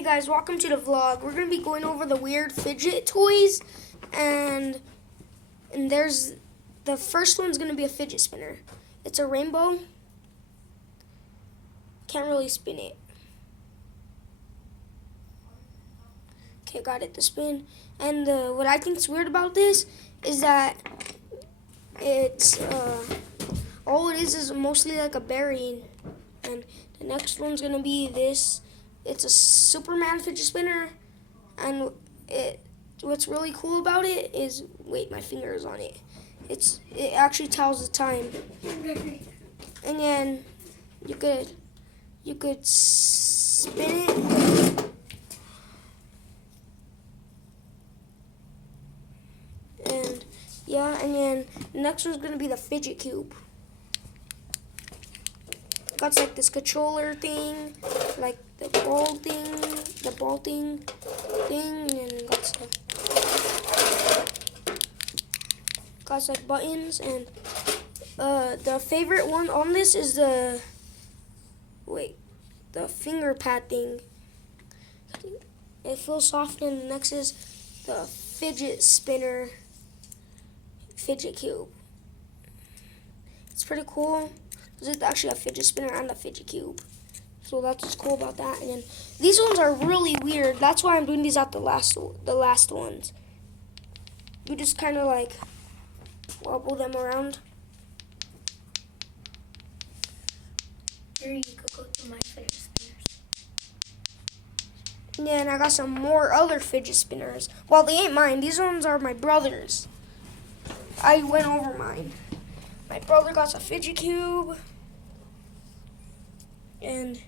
Hey guys, welcome to the vlog. We're gonna be going over the weird fidget toys, and there's the first one's gonna be a fidget spinner. It's a rainbow. Can't really spin it. Okay, got it to spin. And what I think's weird about this is that it's all it is mostly like a berry. And the next one's gonna be this. It's a Superman fidget spinner, and what's really cool about it is, wait, my finger is on it. It actually tells the time, and then you could spin it, and yeah, and then the next one's gonna be the fidget cube. Got like this controller thing, like the ball thing, and then got like buttons, and the favorite one on this is the finger pad thing. It feels soft, and the next is the fidget spinner, fidget cube. It's pretty cool. It's actually a fidget spinner and a fidget cube. So that's what's cool about that. And then these ones are really weird. That's why I'm doing these at the last ones. You just kind of like wobble them around. Here you could go through my fidget spinners. Yeah, and I got some more other fidget spinners. Well, they ain't mine. These ones are my brother's. I went over mine. My brother got a fidget cube. And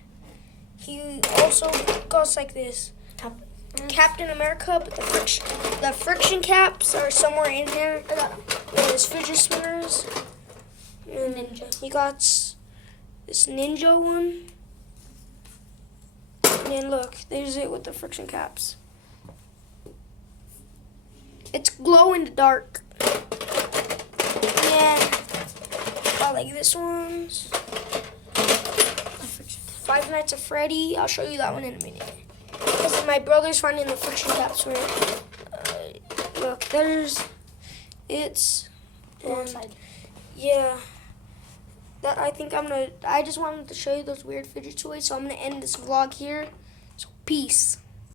he also goes like this. Captain America, but the friction caps are somewhere in here. I got his fidget spinners. And Ninja. He got this ninja one. And then look, there's it with the friction caps. It's glow in the dark. Yeah. Got like this one's. Five Nights at Freddy. I'll show you that one in a minute. Because my brother's finding the friction caps for it. Look, it's. Yeah. That I just wanted to show you those weird fidget toys, so I'm gonna end this vlog here. So peace.